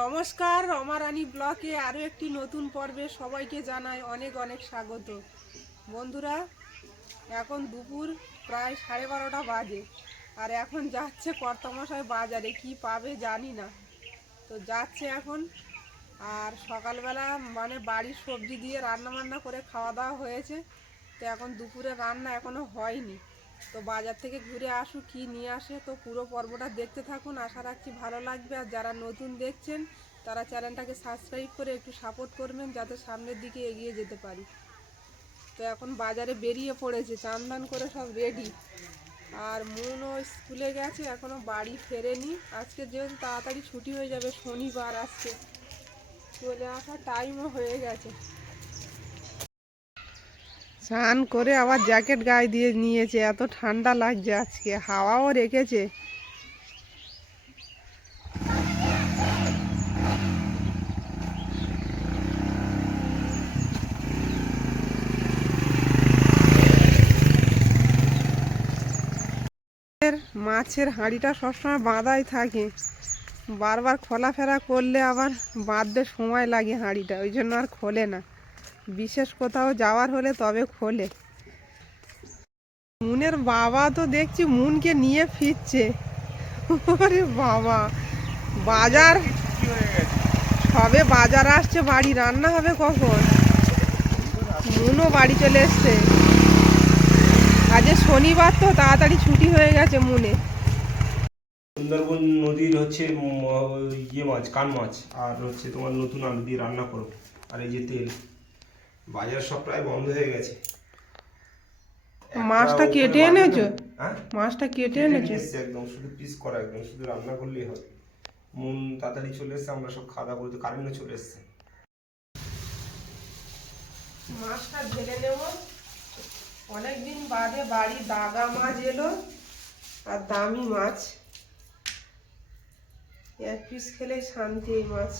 নমস্কার রমারানী ব্লকে আরও একটি নতুন পর্বে সবাইকে জানাই অনেক অনেক স্বাগত। বন্ধুরা, এখন দুপুর প্রায় সাড়ে বারোটা বাজে, আর এখন যাচ্ছে কর্তামশাই বাজারে, কি পাবে জানি না। তো যাচ্ছে এখন, আর সকালবেলা মানে বাড়ির সবজি দিয়ে রান্না বান্না করে খাওয়া দাওয়া হয়েছে, তো এখন দুপুরে রান্না এখনও হয়নি। তো বাজার থেকে ঘুরে আসুক, কি নিয়ে আসে, তো পুরো পর্বটা দেখতে থাকুন। আশা রাখছি ভালো লাগবে। আর যারা নতুন দেখছেন, তারা চ্যানেলটাকে সাবস্ক্রাইব করে একটু সাপোর্ট করবেন, যাতে সামনের দিকে এগিয়ে যেতে পারি। তো এখন বাজারে বেরিয়ে পড়েছে চান করে সব রেডি আর মনও স্কুলে গেছে এখনও বাড়ি ফেরেনি। আজকে যেহেতু তাড়াতাড়ি ছুটি হয়ে যাবে, শনিবার আজকে। চলে আসার টাইমও হয়ে গেছে। স্নান করে আবার জ্যাকেট গায়ে দিয়ে নিয়েছে, এত ঠান্ডা লাগছে আজকে, হাওয়াও রেখেছে। মাছের হাঁড়িটা সবসময় বাঁধাই থাকে। বারবার খোলাফেরা করলে আবার বাঁধতে সময় লাগে হাঁড়িটা, ওই জন্য আর খোলে না। বিশেষ কোথাও যাওয়ার হলে তবে খোলে। মুনের বাবা তো দেখছি মুনকে নিয়ে ফিরছে। ওরে বাবা, বাজার সবে বাজার আসছে, বাড়ি রান্না হবে কখন? মুনও বাড়ি চলে এসছে। আজ শনিবার তো, তাড়াতাড়ি ছুটি হয়ে গেছে মুনে। সুন্দরবন নদীর হচ্ছে ইয়ে মাছ, কান মাছ, আর হচ্ছে তোমার নতুন আলু দিয়ে রান্না করো, আর এই যে তেল। বাজার সব প্রায় বন্ধ হয়ে গেছে। মাছটা কেটে উপরে এনেছো? হ্যাঁ? মাছটা কেটে কেটে এনেছে? একদম শুধু পিস করা একদম শুধু রান্না করলেই হবে। মন তাড়াতাড়ি চলে এসছে আমরা সব খাওয়া দাওয়া করতে কারেন্টও চলে এসছে। মাছটা ঢেলে নেব। অনেকদিন বাদে বাড়ি দাগা মাছ এলো আর দামি মাছ। এক পিস খেলেই শান্তি এই মাছ।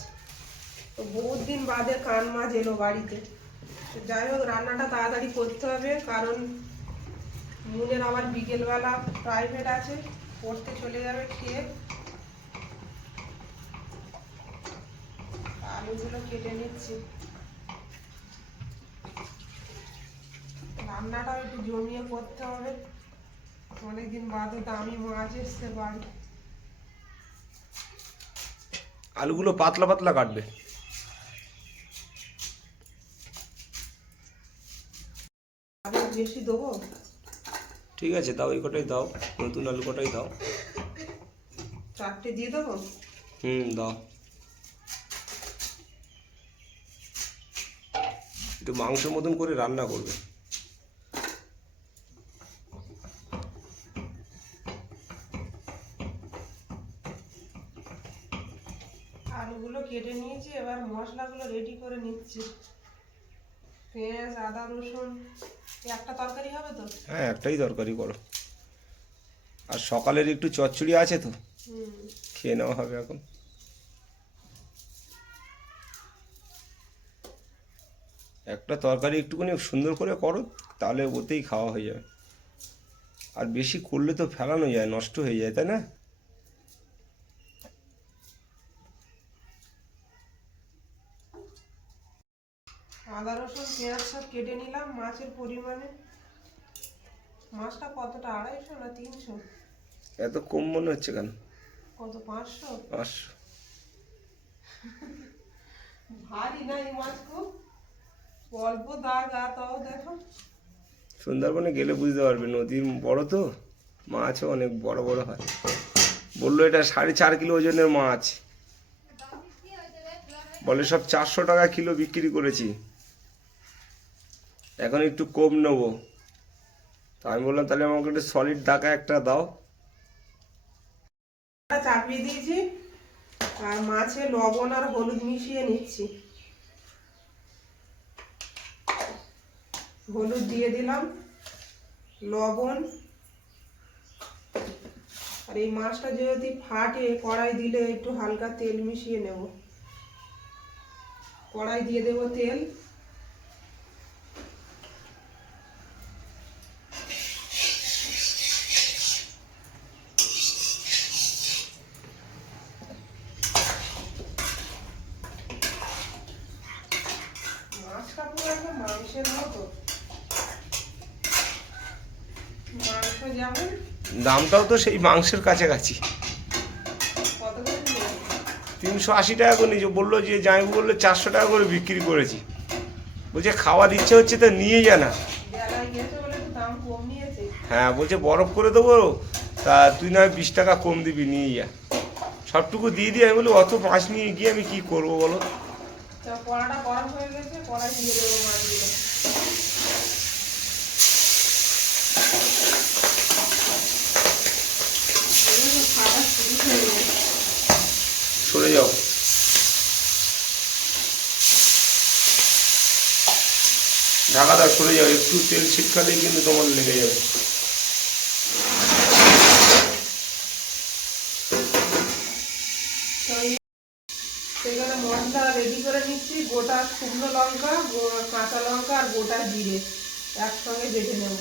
তো বহুত দিন বাদে কান মাছ এলো বাড়িতে। যাই হোক, রান্নাটা তাড়াতাড়ি করতে হবে, কারণ মুনের আবার বিকেলবেলা প্রাইভেট আছে, পড়তে চলে যাবে খেয়ে। আলুগুলো কেটে নিচ্ছি। রান্নাটাও একটু জমিয়ে করতে হবে। অনেকদিন বাদে দামি মাছ এসছে বাড়ি। আলুগুলো পাতলা পাতলা কাটবে আরও বেশি দেবো? ঠিক আছে দাও এই কটাই দাও নতুন আলু কটাই দাও। চারটে দিয়ে দেবো? হুম দাও। একটু মাংসের মতন করে রান্না করবে। আলুগুলো কেটে নিয়েছি এবার মশলাগুলো রেডি করে নিচ্ছি। পেঁয়াজ, আদা, রসুন একটা তরকারি হবে তো? হ্যাঁ একটাই তরকারি করো। আর সকালের একটু চচ্চড়ি আছে তো, খেয়ে নেওয়া হবে এখন। একটা তরকারি একটুখানি সুন্দর করে করো, তাহলে ওতেই খাওয়া হয়ে যাবে। আর বেশি করলে তো ফেলানো যায়, নষ্ট হয়ে যায়, তাই না আদা রসুন পেঁয়াজ সব কেটে নিলাম মাছের পরিমাণে? মাছটা কতটা আড়াইশো না তিনশো? এত কম মনে হচ্ছে কেন? কত পাঁচশো? পাঁচশো। ভারী না এই মাছ খুব? অল্প দাগ আর তাও দেখো। সুন্দরবনে গেলে বুঝতে পারবে নদীর বড় তো মাছও অনেক বড় বড় হয়। বলল এটা সাড়ে চার কিলো ওজনের মাছ। বলে সব চারশো টাকা কিলো বিক্রি করেছি। এখন একটু কম নেব। তা আমি বললাম, তাহলে আমাকে একটু সলিড টাকা একটা দাও। চাপিয়ে দিয়েছি, আর মাছে লবণ আর হলুদ মিশিয়ে নিচ্ছি। হলুদ দিয়ে দিলাম, লবণ। আর এই মাছটা যদি ফাটে, কড়াই দিলে একটু হালকা তেল মিশিয়ে নেব। কড়াই দিয়ে দেব তেল একশো যেমন দামটাও তো সেই মাংসের কাছাকাছি? তিনশো আশি টাকা করে নিয়েছে। বলল যে জামাইবু বলল চারশো টাকা করে বিক্রি করেছি। বলছে খাওয়ার ইচ্ছে হচ্ছে তো নিয়ে যা না। হ্যাঁ বলছে বরফ করে দেবো, তা তুই না বিশ টাকা কম দিবি, নিয়ে যা। সবটুকু দিয়ে দিয়ে আমি বলি অত মাছ নিয়ে গিয়ে আমি কি করব বলো? গরম হয়ে গেছে দিয়ে দেবো এগুলো সব ফাটা শুরু হয়ে গেছে সরে যাও ঢাকা সরে যাও, একটু তেল ছিটকালেই কিন্তু তোমার লেগে যাবে। সেখানে মশলা রেডি করে নিচ্ছি, গোটা শুকনো লঙ্কা কাঁচা লঙ্কা আর গোটা জিরে একসঙ্গে বেটে নেব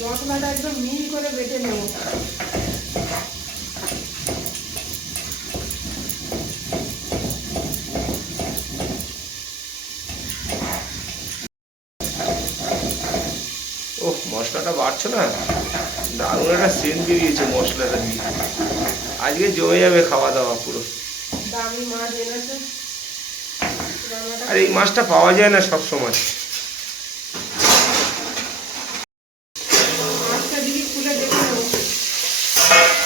মশলাটা একদম মিহি করে বেটে নেব ও মশলাটা বাড়ছে না? দারুণ একটা সেন্ট বেরিয়েছে মশলাটা। দিয়ে আজকে জমে যাবে খাওয়া দাওয়া পুরো আর এই মাছটা পাওয়া যায় না সব সময় মাছটা দিকে খুলে দেখে নেব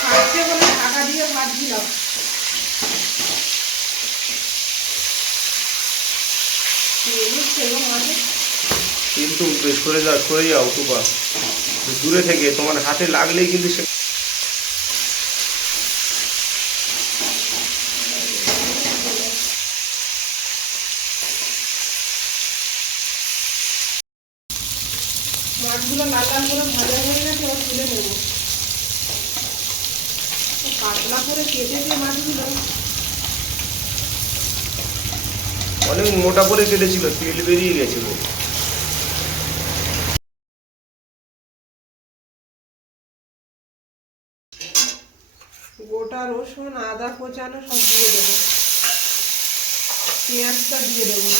খাচ্ছে বলে টাকা দিয়ে ভাত দিলাম এগুলো ছিল মাঝে কিন্তু বেশ করে যাও সরে যাও টুপা দূরে থেকে তোমার হাতে লাগলেই কিন্তু সে মাছগুলো লাল লাল করে ভাজা হয়ে গেছে ওর তুলে নেব। পাতলা করে কেটেছে মাছগুলো। অনেক মোটা করে কেটেছিল তেল বেরিয়ে গেছে গো। গোটা রসুন আদা কোচানো সব দিয়ে দেবো। পেঁয়াজটা দিয়ে দেবো।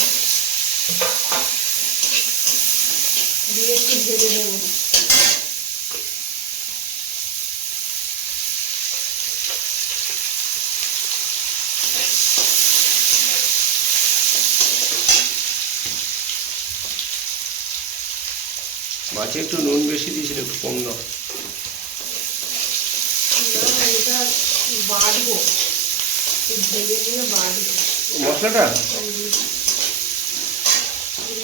দিয়ে একটু ভেজে দেবো। মাছে একটু নুন বেশি দিয়েছিল একটু কম দাও। না এটা বাড়বো একটু ভেজে নিয়ে বাড়বো মশলাটা?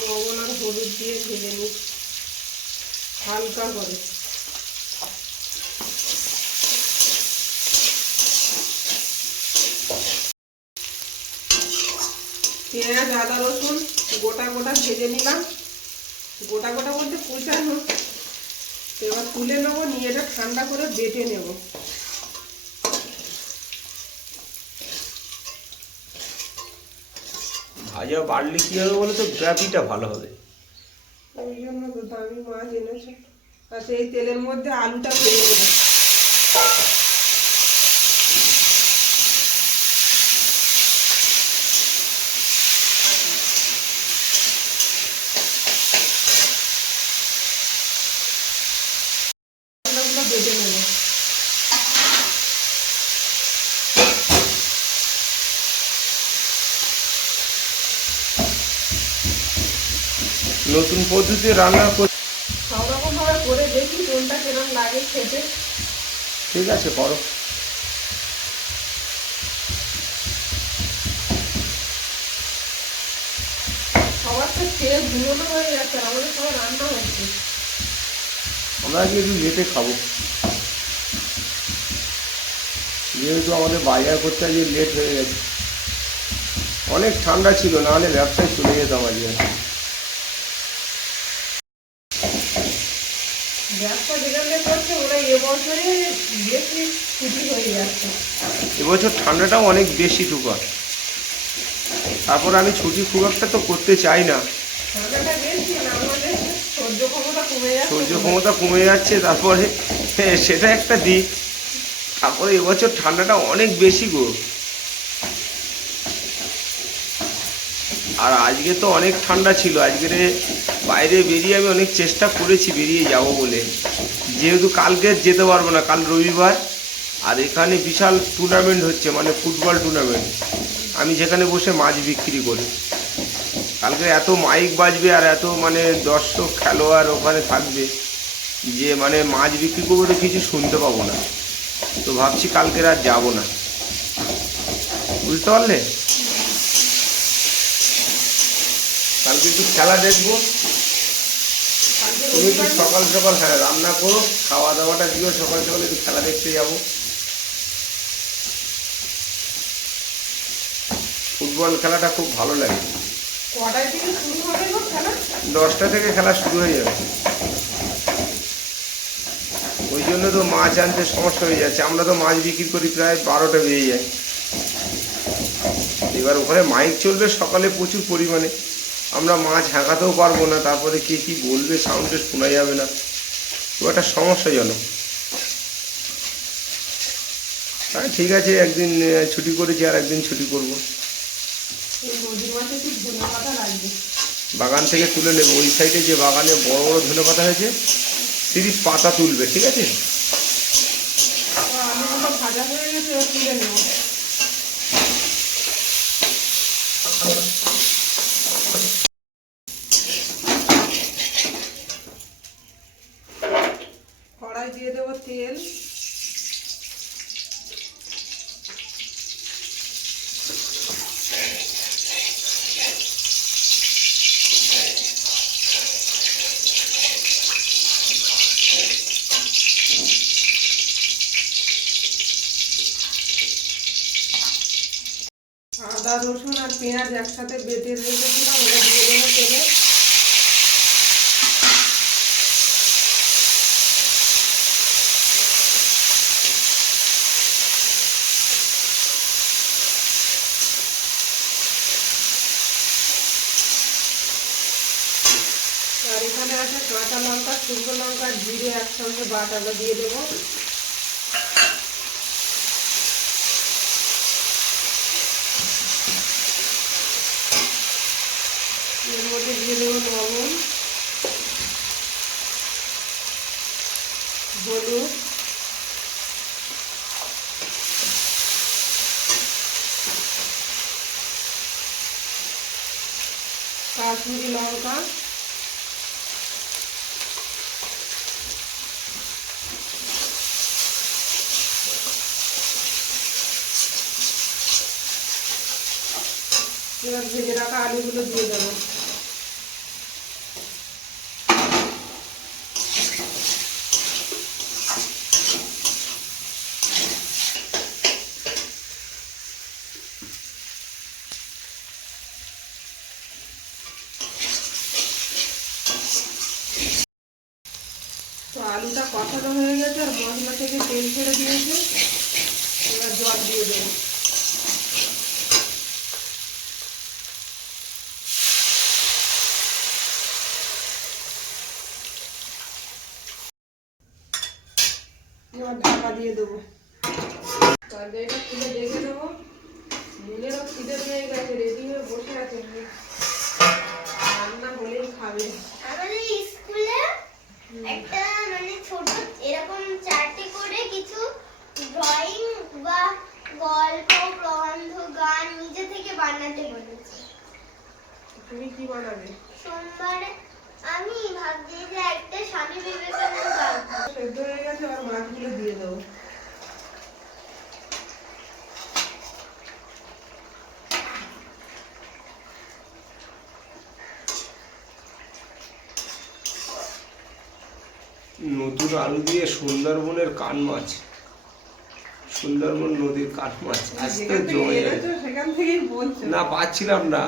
লবণ আর হলুদ দিয়ে ভেজে নিই হালকা করে পেঁয়াজ আদা রসুন গোটা গোটা ভেজে নিলাম গোটা গোটা বলতে কুচানো। এবার তুলে নেব, নিয়ে এটা ঠান্ডা করে বেটে নেব। ভাজা বাড়লে কি হবে বলো তো গ্রাভিটা ভালো হবে। ওই জন্য তো দামি মাছ এনেছো। আচ্ছা এই তেলের মধ্যে আলুটা ভেজে দেবো মশলাগুলো বেটে নেব নতুন পদ্ধতি রান্না কর সব করে দেখি কোনটা কেরম লাগে খেতে। ঠিক আছে করো। সবার তো খেয়ে ঘুমোনো হয়ে যাচ্ছে আমাদের সবার রান্না হচ্ছে। আমরা আজকে একটু লেটে খাব। যেহেতু আমাদের বাজার করতে আজকে লেট হয়ে গেছে। অনেক ঠান্ডা ছিল নাহলে ব্যবসায় চলে যেতাম আজকে। ব্যবসা যেখানে করছে ওরা এবছরে বেশি ছুটি হয়ে যাচ্ছে। এবছর ঠান্ডাটাও অনেক বেশি টুকা তারপর আমি ছুটি খুব একটা তো করতে চাই না। সহ্য ক্ষমতা কমে যাচ্ছে। সহ্য ক্ষমতা কমে যাচ্ছে তারপরে সেটা একটা দিক। তারপরে এবছর ঠান্ডাটা অনেক বেশি গো। আর আজকে তো অনেক ঠান্ডা ছিল আজকে বাইরে বেরিয়ে আমি অনেক চেষ্টা করেছি বেরিয়ে যাব বলে। যেহেতু কালকে যেতে পারব না, কাল রবিবার। আর এখানে বিশাল টুর্নামেন্ট হচ্ছে মানে ফুটবল টুর্নামেন্ট আমি যেখানে বসে মাছ বিক্রি করি। কালকে এত মাইক বাজবে আর এত মানে দর্শক, খেলোয়াড় ওখানে থাকবে যে মানে মাছ বিক্রি করব তো কিছু শুনতে পাবো না। তো ভাবছি কালকে আর যাব না। বুঝতে পারলে? কালকে একটু খেলা দেখব। তুমি একটু সকাল সকাল হ্যাঁ রান্না করো খাওয়া দাওয়াটা দিও সকাল সকাল একটু খেলা দেখতে যাব। ফুটবল খেলাটা খুব ভালো লাগে। দশটা থেকে খেলা শুরু হয়ে যাবে। ওই জন্য তো মাছ আনতে সমস্যা হয়ে যাচ্ছে। আমরা তো মাছ বিক্রি করি প্রায় বারোটা বেজে যায়। এবার ওখানে মাইক চলবে সকালে প্রচুর পরিমাণে। আমরা মাছ হাঁকাতেও পারব না তারপরে কে কি বলবে সাউন্ডে শোনা যাবে না। তো একটা সমস্যাজনক। হ্যাঁ ঠিক আছে একদিন ছুটি করেছি আর একদিন ছুটি করব। বাগান থেকে তুলে নেব। ওই সাইডে যে বাগানে বড় বড় ধনে পাতা হয়েছে তিরিশ পাতা তুলবে ঠিক আছে তো আলুগুলো ভাজা হয়ে গেছে এবার তুলে নেব কড়াই দিয়ে দেবো তেল আদা রসুন আর পেঁয়াজ একসাথে বেটে রেখেছিলাম ওটা দিয়ে দেবো তেলে। আর এখানে আছে কাঁচা লঙ্কা, শুকনো লঙ্কা, জিরে একসঙ্গে বাটাটা দিয়ে দেবো এর মধ্যে দিয়ে দেবো লবণ হলুদ কাশ্মীরি লঙ্কা এবার ভেজে রাখা আলুগুলো দিয়ে দেবো তো আলুটা কষানো হয়ে গেছে আর মশলা থেকে তেল ছেড়ে দিয়েছে এবার জল দিয়ে দেবো এবার ঢাকা দিয়ে দেবো। তরকারিটা খুলে দেখে দেবো মুনেরও খিদে পেয়ে গেছে রেডি হয়ে বসে আছে রান্না হলেই খাবে। আমাদের স্কুলে একটা মানে ছোট এরকম চারটে করে কিছু ড্রয়িং বা গল্প প্রবন্ধ গান নিজে থেকে বানাতে বলেছে। তুমি কি বানাবে? সোমবারে আমি ভাবছি যে একটা স্বামী বিবেকানন্দ আঁকবো। সেদ্ধ হয়ে গেছে আর মাছগুলো দিয়ে দেবো নতুন আলু দিয়ে সুন্দরবনের কান মাছ। সুন্দরবন নদীর কান মাছ। আজকে জমে সেখান থেকেই বলছো। না পাচ্ছিলাম না।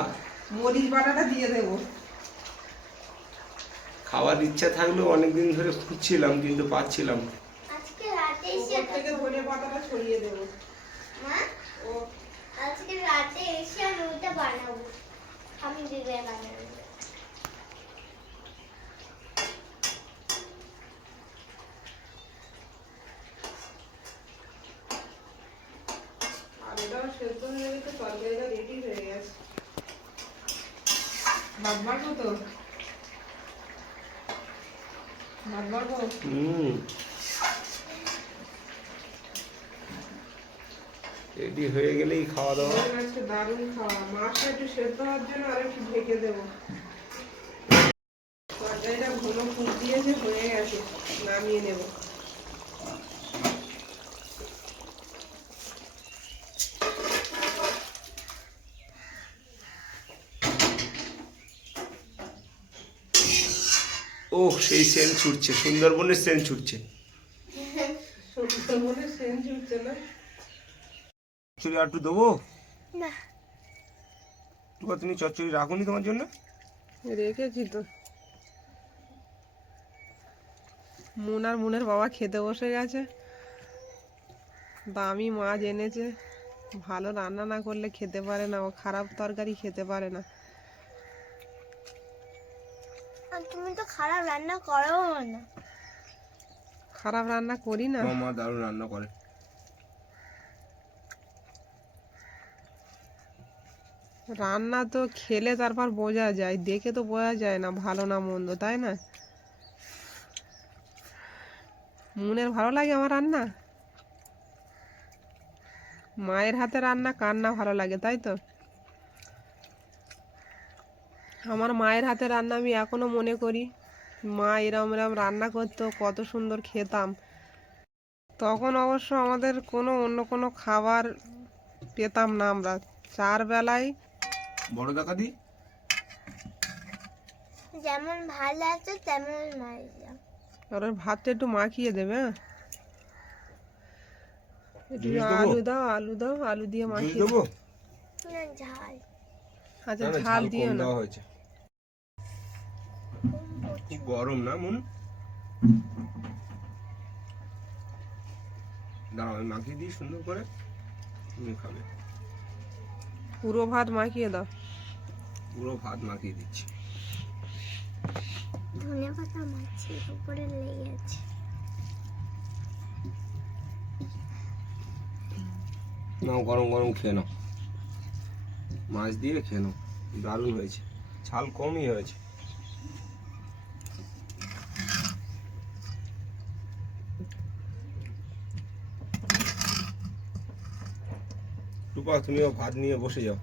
মরিচ বাটাটা দিয়ে দেবো। খাওয়ার ইচ্ছা থাকলেও অনেকদিন ধরে খুঁজছিলাম কিন্তু পাচ্ছিলাম না। আজকে রাতে এসে থেকে ধনে পাতাটা ছড়িয়ে দেবো। মা? আজকে রাতে এসে আমি ওটা বানাবো। বিবেকানন্দ তরকারিটা রেডি হয়ে গেছে ভাত বাড়বো তো? ভাত বাড়বো হুম। রেডি হয়ে গেলেই খাওয়া দাওয়া। আজকে দারুণ খাওয়া। মাছটা একটু সেদ্ধ হওয়ার জন্য আর একটু ঢেকে দেবো। তরকারিটা ঘন ফুট দিয়েছে হয়ে গেছে নামিয়ে নেব। সেই সেন্ট ছুটছে সুন্দরবনের সেন্ট ছুটছে। সুন্দরবনে সেন্স উঠছে না? চুরি আর একটু দেবো? না। তুমি চচ্চড়ি রাখুনি তোমার জন্য? রেখেছি তো। মুন আর মুনের বাবা খেতে বসে গেছে। দামি মাছ এনেছে। ভালো রান্না না করলে খেতে পারে না ও খারাপ তরকারি খেতে পারে না। আর তুমি তো খারাপ রান্না করো না। খারাপ রান্না করি না? আমার মা দারুণ রান্না করে। রান্না তো খেলে তারপর বোঝা যায় দেখে তো বোঝা যায় না ভালো না মন্দ তাই না? মনের ভালো লাগে আমার রান্না? মায়ের হাতে রান্না কার না ভালো লাগে তাই তো? আমার মায়ের হাতে রান্না আমি এখনও মনে করি। মা এরম এরম রান্না করতো কত সুন্দর খেতাম। তখন অবশ্য আমাদের কোনো অন্য কোনো খাবার পেতাম না আমরা। চার বেলায় বড় ডাকাতি যেমন ভালো আছে তেমন আর ভাতটা একটু মাখিয়ে দেবে হ্যাঁ? একটু আলু দাও আলু দাও আলু দিয়ে মাখিয়ে দেবো? না ঝাল। আচ্ছা ঝাল দিও না। খুব গরম না মন? দাঁড়াও আমি মাখিয়ে দিই সুন্দর করে। তুমি খাবে। পুরো ভাত মাখিয়ে দাও। পুরো ভাত মাখিয়ে দিচ্ছি। ধনে পাতা মাছের উপরে লেগে আছে। নাও গরম গরম খেয়ে নাও। মাছ দিয়ে খেয়ে নাও। দারুণ হয়েছে। ছাল কমই হয়েছে। টুপা তুমিও ভাত নিয়ে বসে যাও।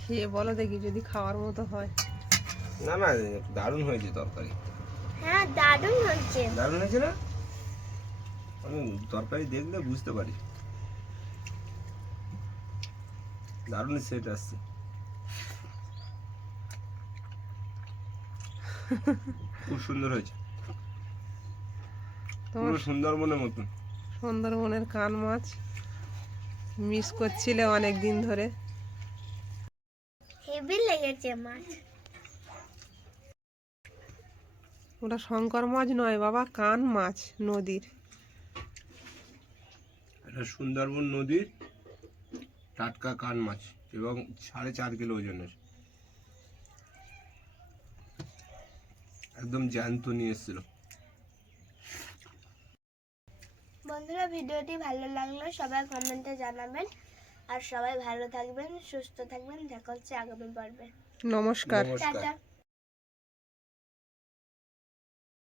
খেয়ে বলো দেখি যদি খাওয়ার মতো হয়। না না দারুণ হয়েছে তরকারি। হ্যাঁ দারুণ হচ্ছে দারুণ হয়েছে না? আমি তরকারি দেখলে বুঝতে পারি। দারুণ সেট আসছে। খুব সুন্দর হয়েছে। তোমার পুরো সুন্দরবনের মতন। সুন্দরবনের কান মাছ। মিস করছিলে অনেক দিন ধরে। হেভি লেগেছে মাছ। ওটা শঙ্কর মাছ নয় বাবা কান মাছ নদীর। এটা সুন্দরবন নদীর টাটকা কান মাছ এবং সাড়ে চার কিলো ওজনের। একদম জ্যান্ত নিয়ে এসেছিল। বন্ধুরা ভিডিওটি ভালো লাগল সবাই কমেন্টে জানাবেন। আর সবাই ভালো থাকবেন সুস্থ থাকবেন। দেখা হচ্ছে আগামী পর্বে। নমস্কার। নমস্কার। টাটা।